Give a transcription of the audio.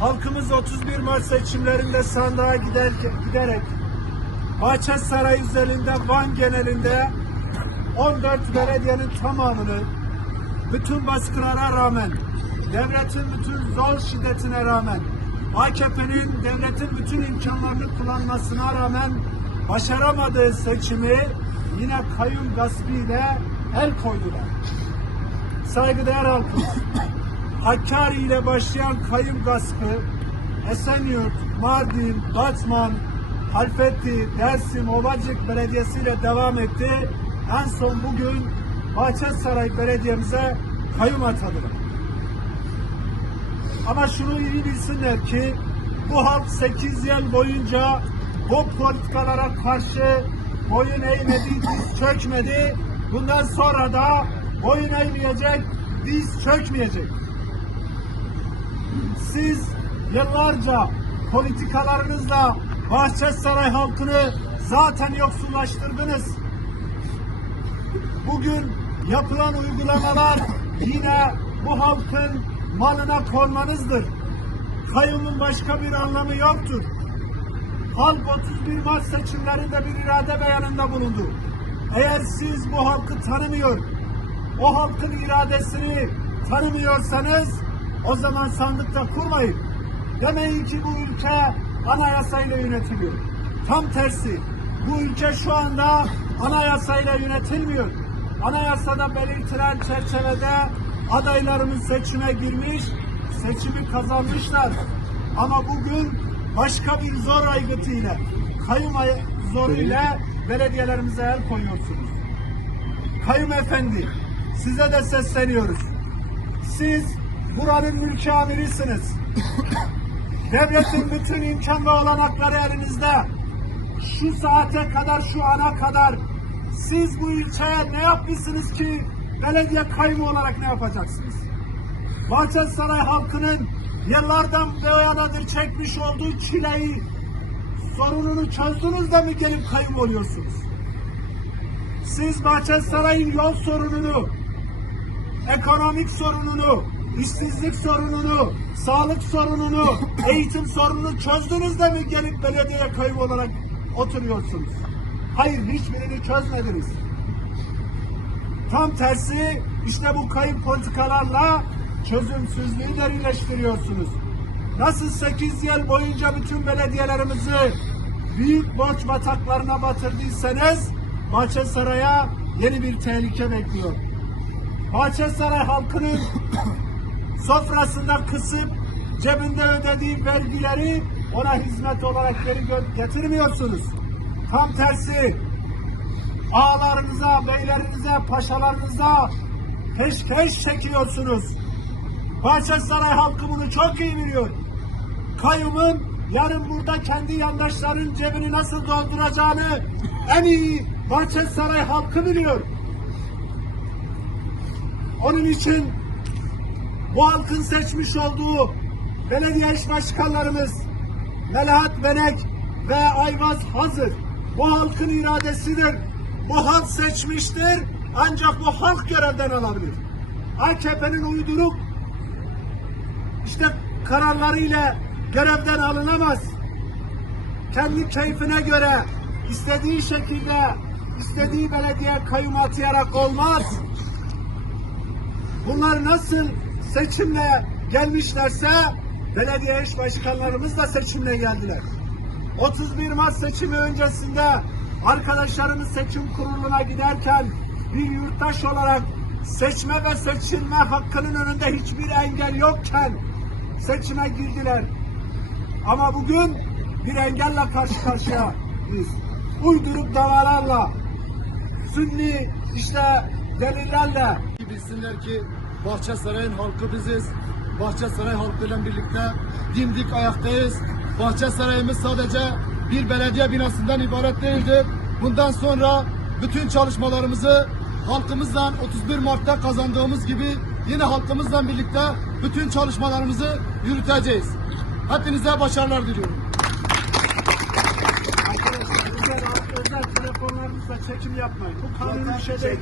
Halkımız 31 Mart seçimlerinde sandığa giderek Bahçesaray üzerinde Van genelinde 14 belediyenin tamamını bütün baskılara rağmen, devletin bütün zor şiddetine rağmen, AKP'nin devletin bütün imkanlarını kullanmasına rağmen başaramadığı seçimi yine kayyum gaspıyla el koydular. Saygıdeğer halkımız, Hakkari ile başlayan kayyum gaspı Esenyurt, Mardin, Batman, Halfeti, Dersim, Ovacık Belediyesi ile devam etti. En son bugün Bahçesaray Belediye'mize kayyum atadılar. Ama şunu iyi bilsinler ki bu halk 8 yıl boyunca bu politikalara karşı boyun eğmedi, diz çökmedi. Bundan sonra da boyun eğmeyecek, diz çökmeyecek. Siz yıllarca politikalarınızla Bahçesaray halkını zaten yoksullaştırdınız. Bugün yapılan uygulamalar yine bu halkın malına konmanızdır. Kayyumun başka bir anlamı yoktur. Halk 31 Mart seçimlerinde bir irade beyanında bulundu. Eğer siz bu halkı tanımıyor, o halkın iradesini tanımıyorsanız o zaman sandıkta kurmayın. Demeyin ki bu ülke anayasayla yönetiliyor. Tam tersi, bu ülke şu anda anayasayla yönetilmiyor. Anayasada belirtilen çerçevede adaylarımız seçime girmiş, seçimi kazanmışlar. Ama bugün başka bir zor aygıtıyla, kayyum zoruyla belediyelerimize el koyuyorsunuz. Kayyum efendi, size de sesleniyoruz. Siz buranın mülki amirisiniz. Devletin bütün imkan ve olanakları elinizde. Şu saate kadar, şu ana kadar siz bu ilçeye ne yapmışsınız ki belediye kayyumu olarak ne yapacaksınız? Bahçesaray halkının yıllardan bu yanadır çekmiş olduğu çileyi, sorununu çözdünüz de mi gelip kayyum oluyorsunuz? Siz Bahçesaray'ın yol sorununu, ekonomik sorununu, işsizlik sorununu, sağlık sorununu, eğitim sorununu çözdünüz de mi gelip belediye kayyum olarak oturuyorsunuz? Hayır, hiçbirini çözmediniz. Tam tersi, işte bu kayyum politikalarla çözümsüzlüğü derinleştiriyorsunuz. Nasıl 8 yıl boyunca bütün belediyelerimizi büyük borç bataklarına batırdıysanız, Bahçesaray'a yeni bir tehlike bekliyor. Bahçesaray halkının sofrasında kısıp cebinde ödediği vergileri ona hizmet olarak geri getirmiyorsunuz. Tam tersi, ağalarınıza, beylerinize, paşalarınıza peşkeş çekiyorsunuz. Bahçesaray halkı bunu çok iyi biliyor. Kayyumun yarın burada kendi yandaşların cebini nasıl dolduracağını en iyi Bahçesaray halkı biliyor. Onun için bu halkın seçmiş olduğu belediye iş başkanlarımız Melahat Benek ve Ayvaz Hazır. Bu halkın iradesidir. Bu halk seçmiştir. Ancak bu halk görevden alabilir. AKP'nin uyduruk işte kararlarıyla görevden alınamaz. Kendi keyfine göre istediği şekilde istediği belediye kayyum atayarak olmaz. Bunlar nasıl seçimle gelmişlerse belediye iş başkanlarımız da seçimle geldiler. 31 Mart seçimi öncesinde arkadaşlarımız seçim kuruluna giderken bir yurttaş olarak seçme ve seçilme hakkının önünde hiçbir engel yokken seçime girdiler. Ama bugün bir engelle karşı karşıyayız. Uyduruk davalarla, sünni işte delillerle. Bilsinler ki Bahçesaray'ın halkı biziz. Bahçesaray halkıyla birlikte dimdik ayaktayız. Bahçesaray'ımız sadece bir belediye binasından ibaret değildir. Bundan sonra bütün çalışmalarımızı halkımızla 31 Mart'ta kazandığımız gibi yine halkımızla birlikte bütün çalışmalarımızı yürüteceğiz. Hepinize başarılar diliyorum. Arkadaşlar özel telefonlarınızla çekim yapmayın. Bu kanuni bir şey değil.